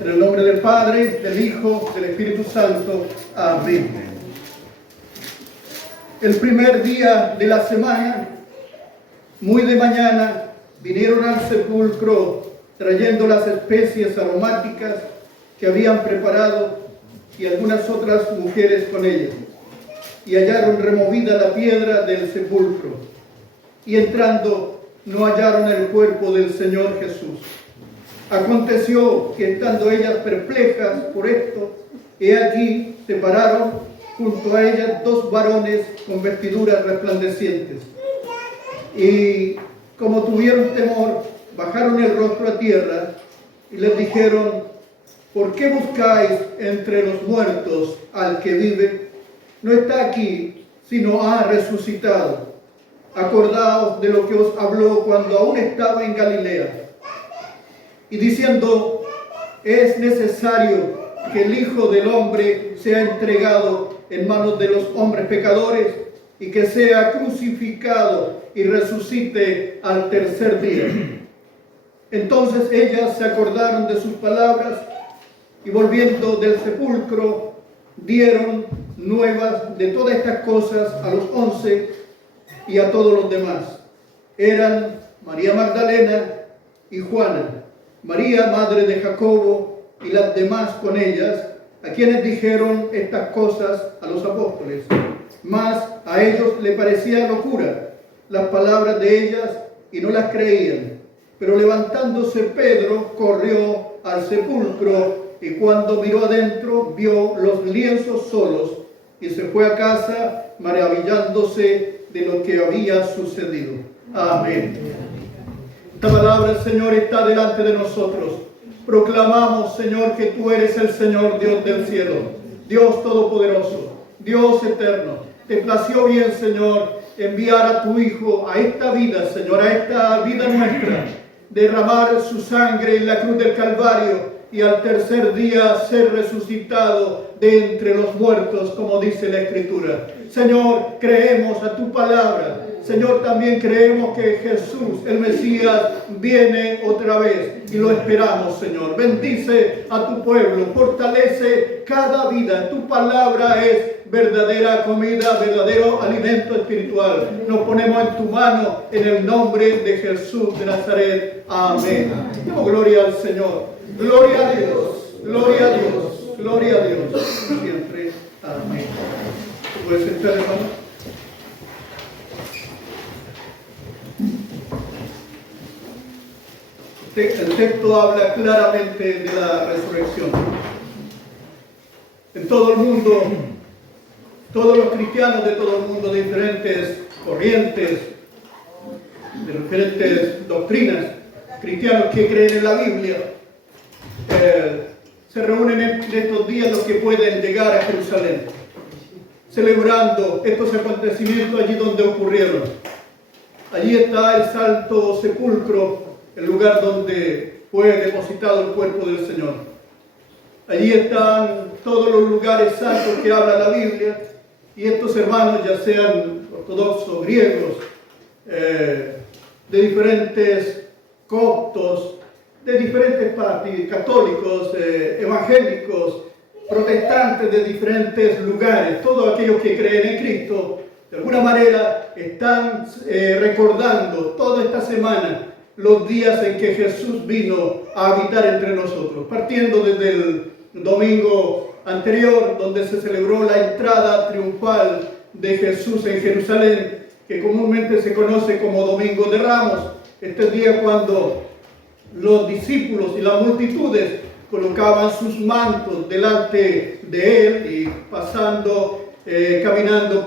En el nombre del Padre, del Hijo, del Espíritu Santo. Amén. El primer día de la semana, muy de mañana, vinieron al sepulcro trayendo las especies aromáticas que habían preparado y algunas otras mujeres con ellas. Y hallaron removida la piedra del sepulcro. Y entrando, no hallaron el cuerpo del Señor Jesús. Aconteció que estando ellas perplejas por esto, he aquí se pararon junto a ellas dos varones con vestiduras resplandecientes. Y como tuvieron temor, bajaron el rostro a tierra y les dijeron: ¿por qué buscáis entre los muertos al que vive? No está aquí, sino ha resucitado. Acordaos de lo que os habló cuando aún estaba en Galilea. Y diciendo: es necesario que el Hijo del Hombre sea entregado en manos de los hombres pecadores y que sea crucificado y resucite al tercer día. Entonces ellas se acordaron de sus palabras y volviendo del sepulcro dieron nuevas de todas estas cosas a los 11 y a todos los demás. Eran María Magdalena y Juana, María, madre de Jacobo, y las demás con ellas, a quienes dijeron estas cosas a los apóstoles. Mas a ellos le parecía locura las palabras de ellas y no las creían. Pero levantándose Pedro, corrió al sepulcro y cuando miró adentro, vio los lienzos solos y se fue a casa maravillándose de lo que había sucedido. Amén. Esta palabra, Señor, está delante de nosotros. Proclamamos, Señor, que tú eres el Señor Dios del cielo, Dios todopoderoso, Dios eterno. Te plació bien, Señor, enviar a tu Hijo a esta vida, Señor, a esta vida nuestra, derramar su sangre en la cruz del Calvario y al tercer día ser resucitado de entre los muertos, como dice la Escritura. Señor, creemos a tu palabra. Señor, también creemos que Jesús, el Mesías, viene otra vez y lo esperamos, Señor. Bendice a tu pueblo, fortalece cada vida. Tu palabra es verdadera comida, verdadero alimento espiritual. Nos ponemos en tu mano en el nombre de Jesús de Nazaret. Amén. Demos gloria al Señor. Gloria a Dios, gloria a Dios, gloria a Dios. Siempre. Amén. ¿Puedes sentar, hermano? El texto habla claramente de la resurrección. En todo el mundo, todos los cristianos de todo el mundo, de diferentes corrientes, de diferentes doctrinas, cristianos que creen en la Biblia, se reúnen en estos días los que pueden llegar a Jerusalén, celebrando estos acontecimientos allí donde ocurrieron. Allí está el Santo Sepulcro, el lugar donde fue depositado el cuerpo del Señor. Allí están todos los lugares santos que habla la Biblia, y estos hermanos, ya sean ortodoxos, griegos, de diferentes coptos, de diferentes partes, católicos, evangélicos, protestantes de diferentes lugares, todos aquellos que creen en Cristo, de alguna manera están recordando toda esta semana los días en que Jesús vino a habitar entre nosotros, partiendo desde el domingo anterior, donde se celebró la entrada triunfal de Jesús en Jerusalén, que comúnmente se conoce como Domingo de Ramos. Este día cuando los discípulos y las multitudes colocaban sus mantos delante de él y pasando, caminando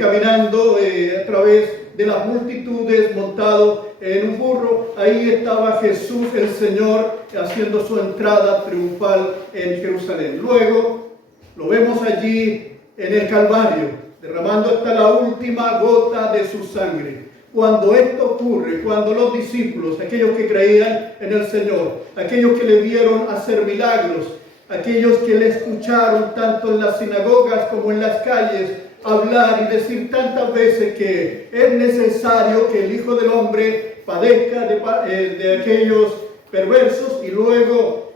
caminando a través de las multitudes, montado en un burro. Ahí estaba Jesús el Señor haciendo su entrada triunfal en Jerusalén. Luego lo vemos allí en el Calvario, derramando hasta la última gota de su sangre. Cuando esto ocurre, cuando los discípulos, aquellos que creían en el Señor, aquellos que le vieron hacer milagros, aquellos que le escucharon tanto en las sinagogas como en las calles, hablar y decir tantas veces que es necesario que el Hijo del Hombre padezca de aquellos perversos y luego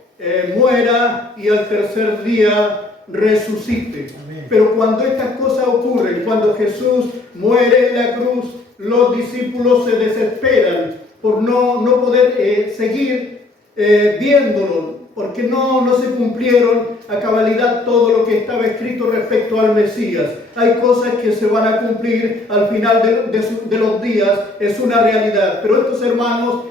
muera y al tercer día resucite. Amén. Pero cuando estas cosas ocurren, cuando Jesús muere en la cruz, los discípulos se desesperan por no poder seguir viéndolo, porque no se cumplieron a cabalidad todo lo que estaba escrito respecto al Mesías. Hay cosas que se van a cumplir al final de los días, es una realidad. Pero estos hermanos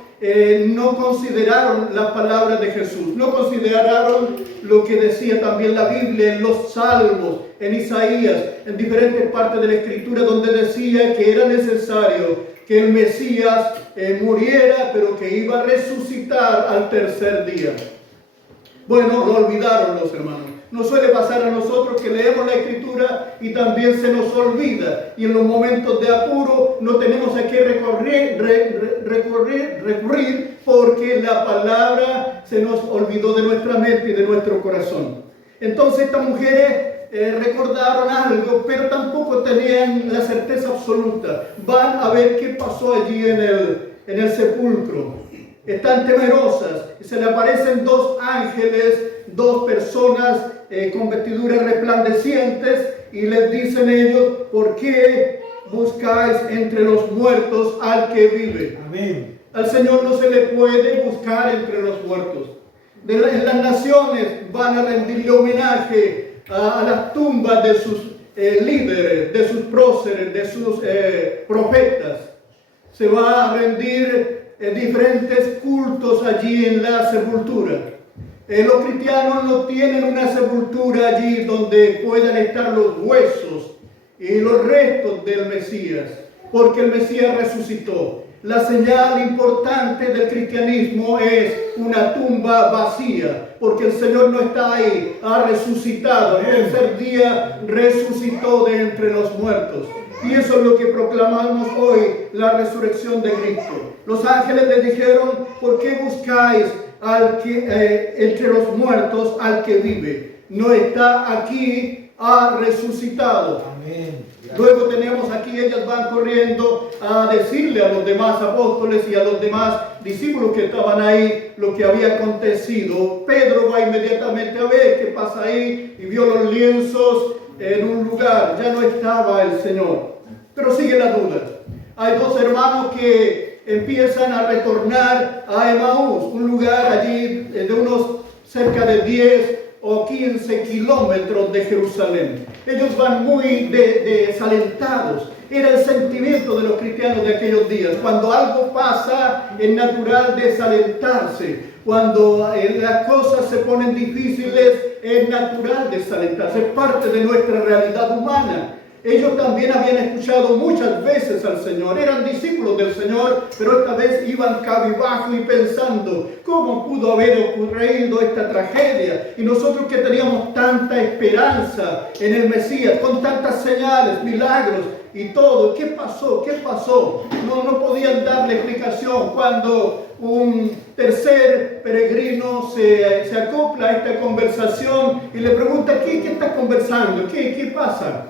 no consideraron las palabras de Jesús, no consideraron lo que decía también la Biblia en los Salmos, en Isaías, en diferentes partes de la Escritura, donde decía que era necesario que el Mesías muriera, pero que iba a resucitar al tercer día. Bueno, lo olvidaron los hermanos. Nos suele pasar a nosotros que leemos la Escritura y también se nos olvida. Y en los momentos de apuro no tenemos a qué recurrir porque la palabra se nos olvidó de nuestra mente y de nuestro corazón. Entonces estas mujeres recordaron algo, pero tampoco tenían la certeza absoluta. Van a ver qué pasó allí en el sepulcro. Están temerosas. Se le aparecen dos ángeles, dos personas con vestiduras resplandecientes, y les dicen ellos: ¿por qué buscáis entre los muertos al que vive? Amén. Al Señor no se le puede buscar entre los muertos. En las naciones van a rendirle homenaje a las tumbas de sus líderes, de sus próceres, de sus profetas. Se va a rendir diferentes cultos allí en la sepultura. Los cristianos no tienen una sepultura allí donde puedan estar los huesos y los restos del Mesías, porque el Mesías resucitó. La señal importante del cristianismo es una tumba vacía, porque el Señor no está ahí, ha resucitado. El tercer día resucitó de entre los muertos. Y eso es lo que proclamamos hoy, la resurrección de Cristo. Los ángeles les dijeron: ¿por qué buscáis entre los muertos al que vive? No está aquí, ha resucitado. Amén. Luego tenemos aquí, ellas van corriendo a decirle a los demás apóstoles y a los demás discípulos que estaban ahí lo que había acontecido. Pedro va inmediatamente a ver qué pasa ahí y vio los lienzos en un lugar. Ya no estaba el Señor. Pero sigue la duda. Hay dos hermanos que empiezan a retornar a Emaús, un lugar allí de unos cerca de 10 o 15 kilómetros de Jerusalén. Ellos van muy desalentados. Era el sentimiento de los cristianos de aquellos días. Cuando algo pasa, es natural desalentarse. Cuando las cosas se ponen difíciles, es natural desalentarse. Es parte de nuestra realidad humana. Ellos también habían escuchado muchas veces al Señor, eran discípulos del Señor, pero esta vez iban cabizbajo y pensando: ¿cómo pudo haber ocurrido esta tragedia? Y nosotros que teníamos tanta esperanza en el Mesías, con tantas señales, milagros y todo, ¿qué pasó? ¿Qué pasó? No podían darle explicación. Cuando un tercer peregrino se acopla a esta conversación y le pregunta: ¿qué estás conversando? ¿Qué pasa?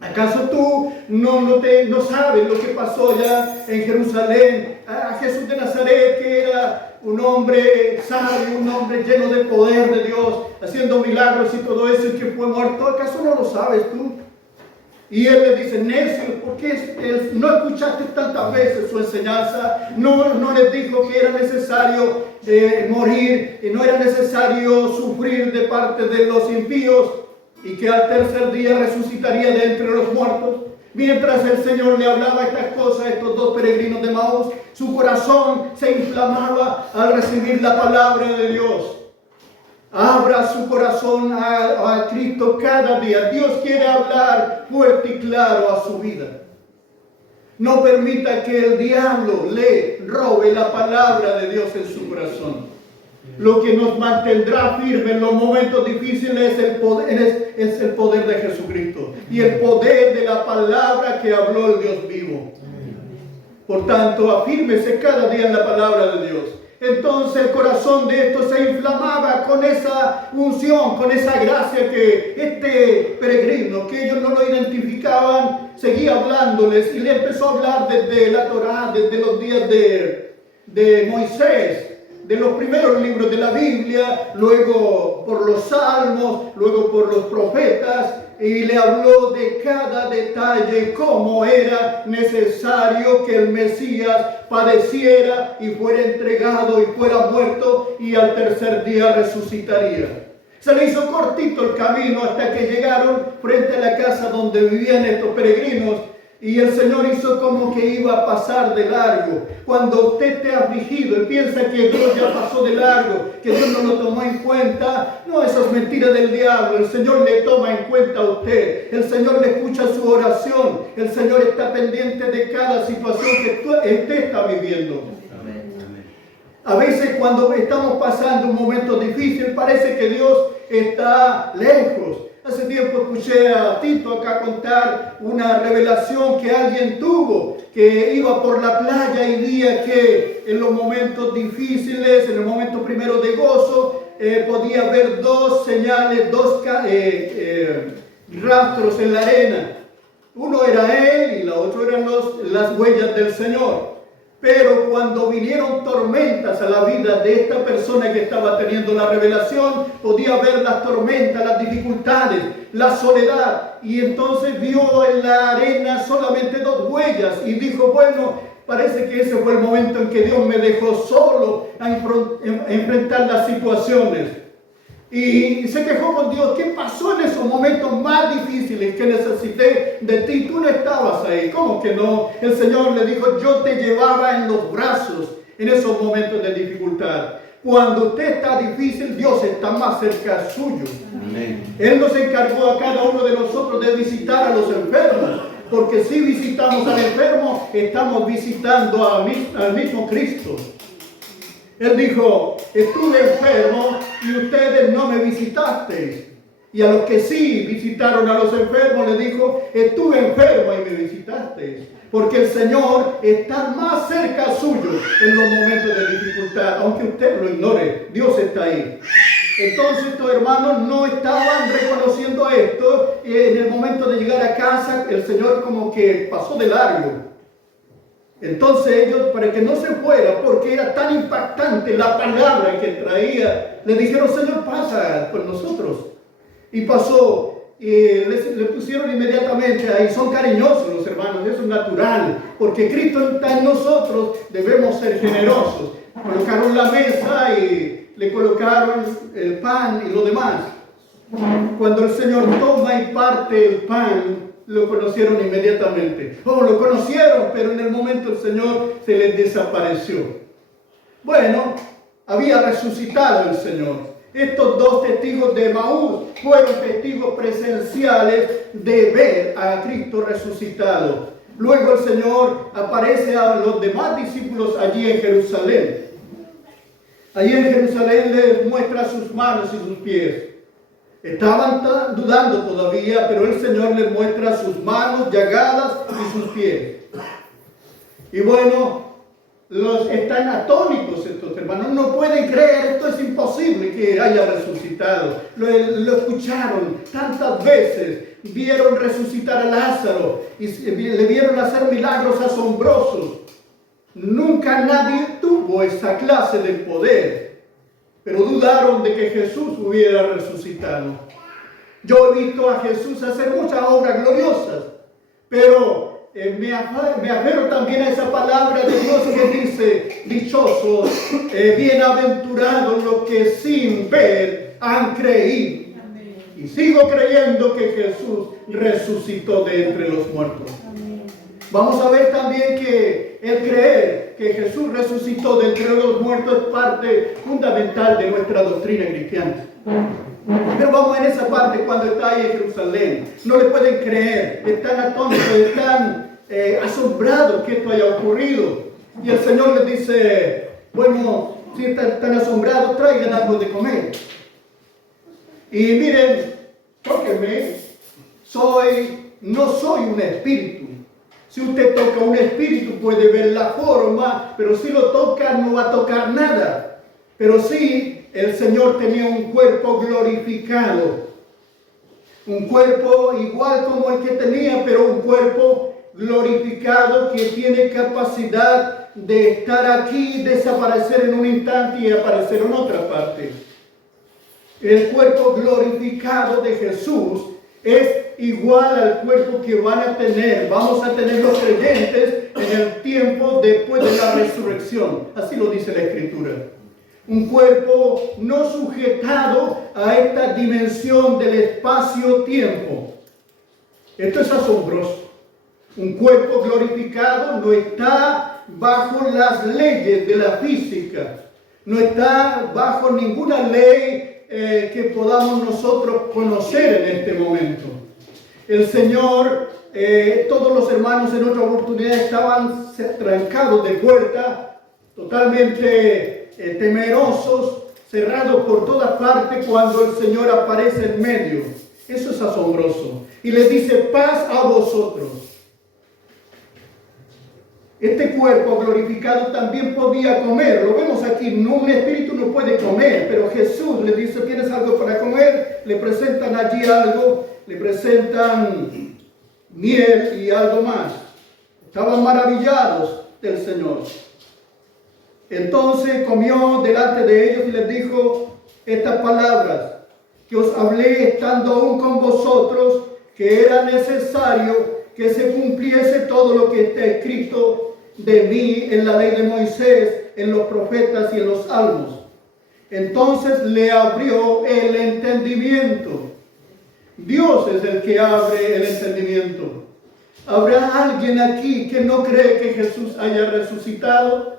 ¿Acaso tú no sabes lo que pasó allá en Jerusalén? A Jesús de Nazaret, que era un hombre sabio, un hombre lleno de poder de Dios, haciendo milagros y todo eso, y que fue muerto. ¿Acaso no lo sabes tú? Y él le dice: necio, ¿por qué no escuchaste tantas veces su enseñanza? No les dijo que era necesario morir, y no era necesario sufrir de parte de los impíos, y que al tercer día resucitaría de entre los muertos. Mientras el Señor le hablaba estas cosas a estos dos peregrinos de Emaús, su corazón se inflamaba al recibir la palabra de Dios. Abra su corazón a Cristo cada día. Dios quiere hablar fuerte y claro a su vida. No permita que el diablo le robe la palabra de Dios en su corazón. Lo que nos mantendrá firme en los momentos difíciles es el poder de Jesucristo y el poder de la palabra que habló el Dios vivo. Por tanto, afírmese cada día en la palabra de Dios. Entonces el corazón de estos se inflamaba con esa unción, con esa gracia que este peregrino, que ellos no lo identificaban, seguía hablándoles, y le empezó a hablar desde la Torá, desde los días de Moisés, de los primeros libros de la Biblia, luego por los salmos, luego por los profetas, y le habló de cada detalle, cómo era necesario que el Mesías padeciera y fuera entregado y fuera muerto y al tercer día resucitaría. Se le hizo cortito el camino hasta que llegaron frente a la casa donde vivían estos peregrinos. Y el Señor hizo como que iba a pasar de largo. Cuando usted esté afligido y piensa que Dios ya pasó de largo, que Dios no lo tomó en cuenta, no, eso es mentira del diablo. El Señor le toma en cuenta a usted. El Señor le escucha su oración. El Señor está pendiente de cada situación que usted está viviendo. A veces cuando estamos pasando un momento difícil, parece que Dios está lejos. Hace tiempo escuché a Tito acá contar una revelación que alguien tuvo, que iba por la playa y veía que en los momentos difíciles, en el momento primero de gozo, podía ver dos señales, dos rastros en la arena. Uno era él y la otra eran las huellas del Señor. Pero cuando vinieron tormentas a la vida de esta persona que estaba teniendo la revelación, podía ver las tormentas, las dificultades, la soledad. Y entonces vio en la arena solamente dos huellas y dijo, bueno, parece que ese fue el momento en que Dios me dejó solo a enfrentar las situaciones. Y se quejó con Dios. ¿Qué pasó en esos momentos más difíciles que necesité de ti? Tú no estabas ahí. ¿Cómo que no? El Señor le dijo, yo te llevaba en los brazos en esos momentos de dificultad. Cuando usted está difícil, Dios está más cerca suyo. Amén. Él nos encargó a cada uno de nosotros de visitar a los enfermos. Porque si visitamos al enfermo, estamos visitando al mismo Cristo. Él dijo, estuve enfermo y ustedes no me visitasteis. Y a los que sí visitaron a los enfermos le dijo, estuve enfermo y me visitasteis. Porque el Señor está más cerca suyo en los momentos de dificultad. Aunque usted lo ignore, Dios está ahí. Entonces estos hermanos no estaban reconociendo esto. Y en el momento de llegar a casa, el Señor como que pasó de largo. Entonces ellos, para que no se fuera, porque era tan impactante la palabra que traía, le dijeron, Señor, pasa con nosotros. Y pasó, y le pusieron inmediatamente ahí. Son cariñosos los hermanos, eso es natural, porque Cristo está en nosotros, debemos ser generosos. Colocaron la mesa y le colocaron el pan y lo demás. Cuando el Señor toma y parte el pan, lo conocieron inmediatamente. Oh, lo conocieron, pero en el momento el Señor se les desapareció. Bueno, había resucitado el Señor. Estos dos testigos de Emaús fueron testigos presenciales de ver a Cristo resucitado. Luego el Señor aparece a los demás discípulos allí en Jerusalén. Allí en Jerusalén les muestra sus manos y sus pies. Estaban dudando todavía, pero el Señor les muestra sus manos llagadas y sus pies. Y bueno, están atónitos estos hermanos, no pueden creer, esto es imposible que haya resucitado. Lo escucharon tantas veces, vieron resucitar a Lázaro y le vieron hacer milagros asombrosos. Nunca nadie tuvo esa clase de poder. Pero dudaron de que Jesús hubiera resucitado. Yo he visto a Jesús hacer muchas obras gloriosas, pero me aferro también a esa palabra de Dios que dice, dichosos, bienaventurados los que sin ver han creído. Y sigo creyendo que Jesús resucitó de entre los muertos. Vamos a ver también que el creer que Jesús resucitó de entre los muertos es parte fundamental de nuestra doctrina cristiana. Pero vamos en esa parte cuando está ahí en Jerusalén. No le pueden creer, están atónitos, están asombrados que esto haya ocurrido. Y el Señor les dice, bueno, si están asombrados, traigan algo de comer. Y miren, tóquenme, no soy un espíritu. Si usted toca un espíritu puede ver la forma, pero si lo toca no va a tocar nada. Pero sí, el Señor tenía un cuerpo glorificado. Un cuerpo igual como el que tenía, pero un cuerpo glorificado que tiene capacidad de estar aquí, desaparecer en un instante y aparecer en otra parte. El cuerpo glorificado de Jesús es igual al cuerpo que vamos a tener los creyentes en el tiempo después de la resurrección. Así lo dice la Escritura. Un cuerpo no sujetado a esta dimensión del espacio-tiempo. Esto es asombroso. Un cuerpo glorificado no está bajo las leyes de la física. No está bajo ninguna ley que podamos nosotros conocer en este momento. El Señor, todos los hermanos en otra oportunidad estaban trancados de puerta, totalmente temerosos, cerrados por todas partes cuando el Señor aparece en medio. Eso es asombroso. Y les dice, paz a vosotros. Este cuerpo glorificado también podía comer. Lo vemos aquí, un espíritu no puede comer, pero Jesús le dice, ¿tienes algo para comer? Le presentan allí algo, le presentan miel y algo más. Estaban maravillados del Señor. Entonces comió delante de ellos y les dijo estas palabras que os hablé estando aún con vosotros, que era necesario que se cumpliese todo lo que está escrito de mí en la ley de Moisés, en los profetas y en los salmos. Entonces le abrió el entendimiento. Dios es el que abre el entendimiento. ¿Habrá alguien aquí que no cree que Jesús haya resucitado?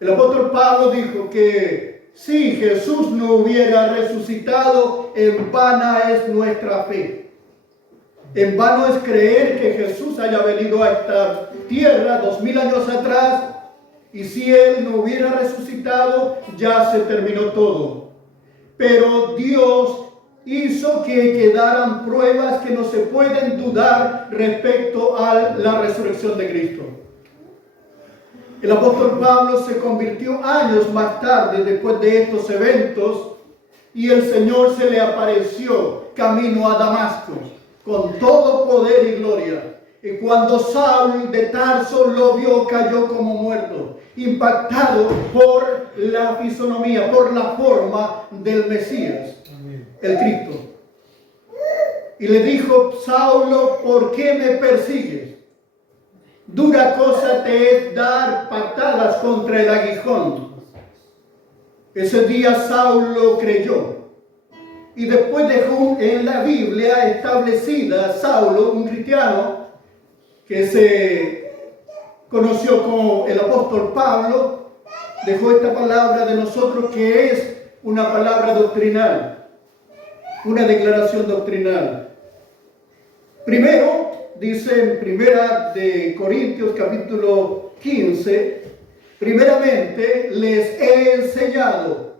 El apóstol Pablo dijo que si Jesús no hubiera resucitado, en vana es nuestra fe. En vano es creer que Jesús haya venido a esta tierra 2000 años atrás, y si Él no hubiera resucitado, ya se terminó todo. Pero Dios hizo que quedaran pruebas que no se pueden dudar respecto a la resurrección de Cristo. El apóstol Pablo se convirtió años más tarde, después de estos eventos, y el Señor se le apareció camino a Damasco, con todo poder y gloria. Y cuando Saúl de Tarso lo vio, cayó como muerto, impactado por la fisonomía, por la forma del Mesías, el Cristo. Y le dijo, Saulo, ¿por qué me persigues? Dura cosa te es dar patadas contra el aguijón. Ese día Saulo creyó. Y después dejó en la Biblia establecida Saulo, un cristiano, que se conoció como el apóstol Pablo, dejó esta palabra de nosotros que es una palabra doctrinal, una declaración doctrinal. Primero, dice en Primera de Corintios capítulo 15, primeramente les he enseñado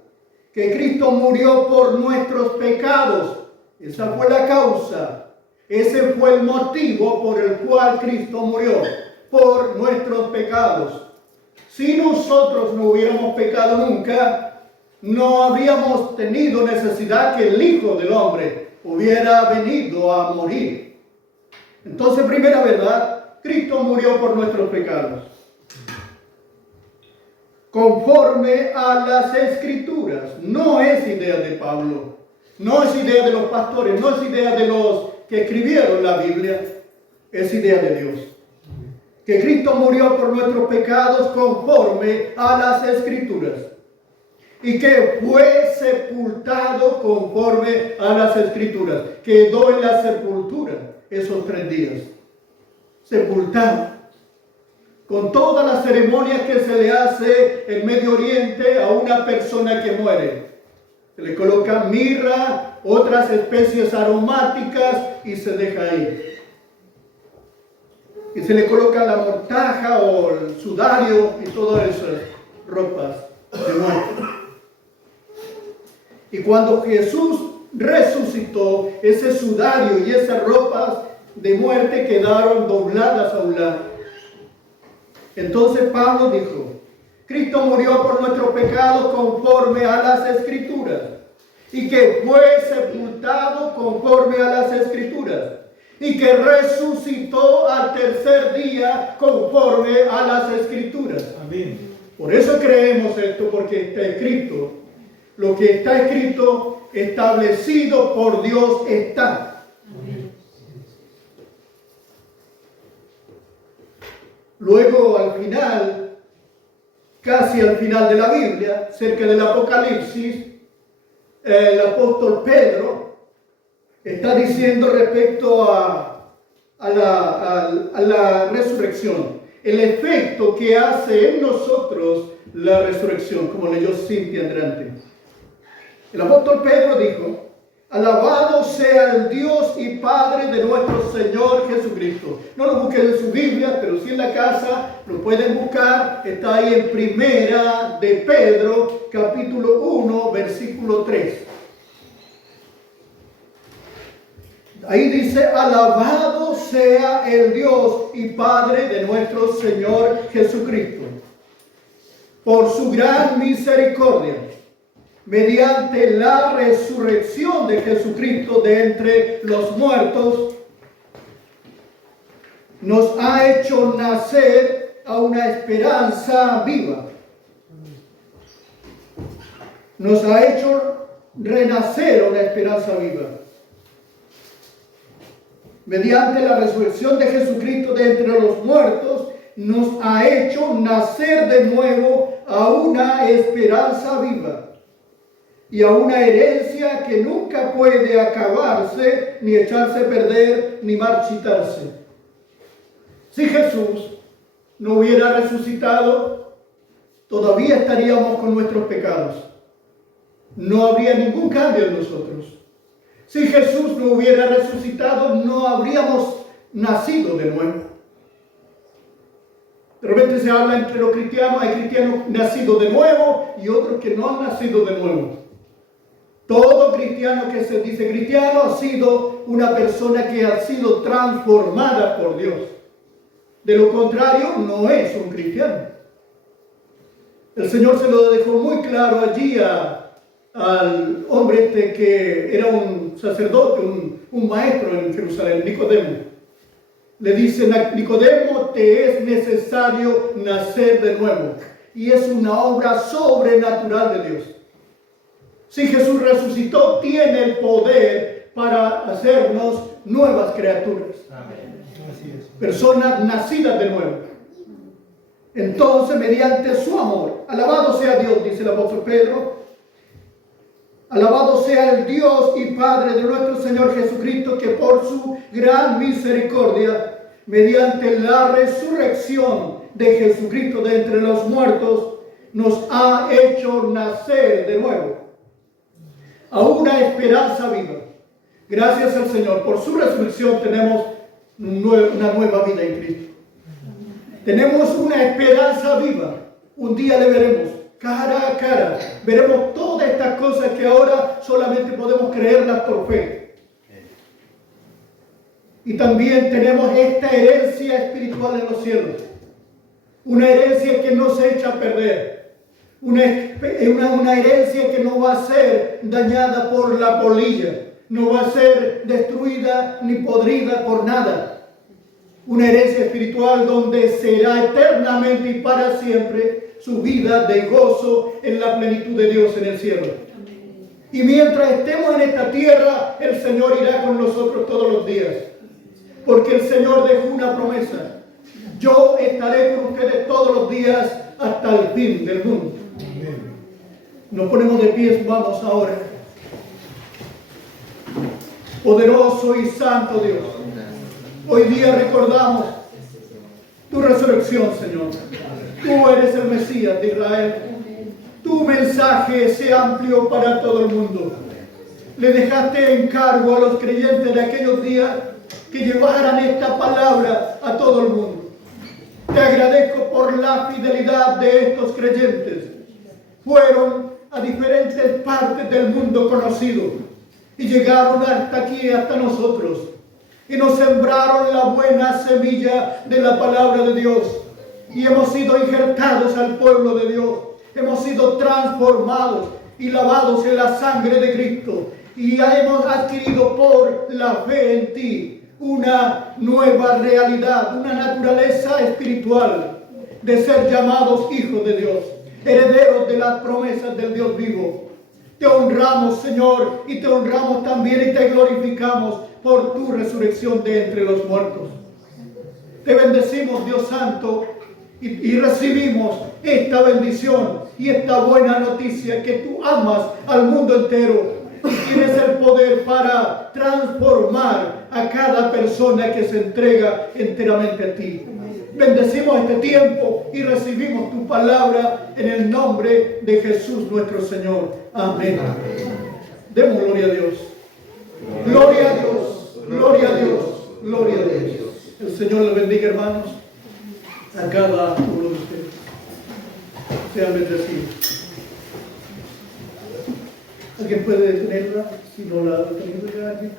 que Cristo murió por nuestros pecados. Esa fue la causa. Ese fue el motivo por el cual Cristo murió, por nuestros pecados. Si nosotros no hubiéramos pecado nunca, no habríamos tenido necesidad que el Hijo del Hombre hubiera venido a morir. Entonces, primera verdad, Cristo murió por nuestros pecados. Conforme a las Escrituras. No es idea de Pablo, no es idea de los pastores, no es idea de los que escribieron la Biblia, es idea de Dios. Que Cristo murió por nuestros pecados conforme a las Escrituras. Y que fue sepultado conforme a las Escrituras. Quedó en la sepultura esos 3 días. Sepultado. Con todas las ceremonias que se le hace en Medio Oriente a una persona que muere. Se le coloca mirra, otras especies aromáticas y se deja ahí. Y se le coloca la mortaja o el sudario y todas esas ropas de muerte. Y cuando Jesús resucitó, ese sudario y esas ropas de muerte quedaron dobladas a un lado. Entonces Pablo dijo, Cristo murió por nuestros pecados conforme a las Escrituras, y que fue sepultado conforme a las Escrituras, y que resucitó al tercer día conforme a las Escrituras. Amén. Por eso creemos esto, porque está escrito. Lo que está escrito, establecido por Dios está. Amén. Luego, al final, casi al final de la Biblia, cerca del Apocalipsis, el apóstol Pedro está diciendo respecto a la resurrección, el efecto que hace en nosotros la resurrección, como leyó Cintia Andrante. El apóstol Pedro dijo: alabado sea el Dios y Padre de nuestro Señor Jesucristo. No lo busquen en su Biblia, pero sí en la casa lo pueden buscar. Está ahí en Primera de Pedro, capítulo 1, versículo 3. Ahí dice: alabado sea el Dios y Padre de nuestro Señor Jesucristo, por su gran misericordia, mediante la resurrección de Jesucristo de entre los muertos, nos ha hecho nacer a una esperanza viva. Nos ha hecho renacer a una esperanza viva. Mediante la resurrección de Jesucristo de entre los muertos, nos ha hecho nacer de nuevo a una esperanza viva y a una herencia que nunca puede acabarse, ni echarse a perder, ni marchitarse. Si Jesús no hubiera resucitado, todavía estaríamos con nuestros pecados. No habría ningún cambio en nosotros. Si Jesús no hubiera resucitado, no habríamos nacido de nuevo. De repente se habla entre los cristianos, hay cristianos nacidos de nuevo y otros que no han nacido de nuevo. Todo cristiano que se dice cristiano ha sido una persona que ha sido transformada por Dios. De lo contrario, no es un cristiano. El Señor se lo dejó muy claro allí al hombre que era un sacerdote, un maestro en Jerusalén, Nicodemo. Le dice: Nicodemo, te es necesario nacer de nuevo. Y es una obra sobrenatural de Dios. Si Jesús resucitó, tiene el poder para hacernos nuevas criaturas. Amén. Así es. Personas nacidas de nuevo. Entonces, mediante su amor, alabado sea Dios, dice el apóstol Pedro, alabado sea el Dios y Padre de nuestro Señor Jesucristo, que por su gran misericordia, mediante la resurrección de Jesucristo de entre los muertos, nos ha hecho nacer de nuevo a una esperanza viva. Gracias al Señor. Por su resurrección tenemos una nueva vida en Cristo. Tenemos una esperanza viva. Un día le veremos cara a cara. Veremos todas estas cosas que ahora solamente podemos creerlas por fe. Y también tenemos esta herencia espiritual en los cielos. Una herencia que no se echa a perder. Una herencia que no va a ser dañada por la polilla. No va a ser destruida ni podrida por nada. Una herencia espiritual donde será eternamente y para siempre su vida de gozo en la plenitud de Dios en el cielo. Y mientras estemos en esta tierra, el Señor irá con nosotros todos los días. Porque el Señor dejó una promesa: yo estaré con ustedes todos los días hasta el fin del mundo. Nos ponemos de pie, vamos ahora. Poderoso y santo Dios, hoy día recordamos tu resurrección, Señor. Tú eres el Mesías de Israel. Tu mensaje se amplió para todo el mundo. Le dejaste encargo a los creyentes de aquellos días que llevaran esta palabra a todo el mundo. Te agradezco por la fidelidad de estos creyentes. Fueron a diferentes partes del mundo conocido y llegaron hasta aquí, hasta nosotros, y nos sembraron la buena semilla de la palabra de Dios, y hemos sido injertados al pueblo de Dios, hemos sido transformados y lavados en la sangre de Cristo, y hemos adquirido por la fe en ti una nueva realidad, una naturaleza espiritual de ser llamados hijos de Dios, herederos de las promesas del Dios vivo. Te honramos, Señor, y te honramos también y te glorificamos por tu resurrección de entre los muertos. Te bendecimos, Dios Santo, y recibimos esta bendición y esta buena noticia que tú amas al mundo entero y tienes el poder para transformar a cada persona que se entrega enteramente a ti. Bendecimos este tiempo y recibimos tu palabra en el nombre de Jesús nuestro Señor. Amén. Demos gloria a Dios. Gloria a Dios. Gloria a Dios. Gloria a Dios. El Señor les bendiga, hermanos, a cada uno de ustedes. Sean bendecidos. ¿Alguien puede detenerla si no la ha detenido ya alguien?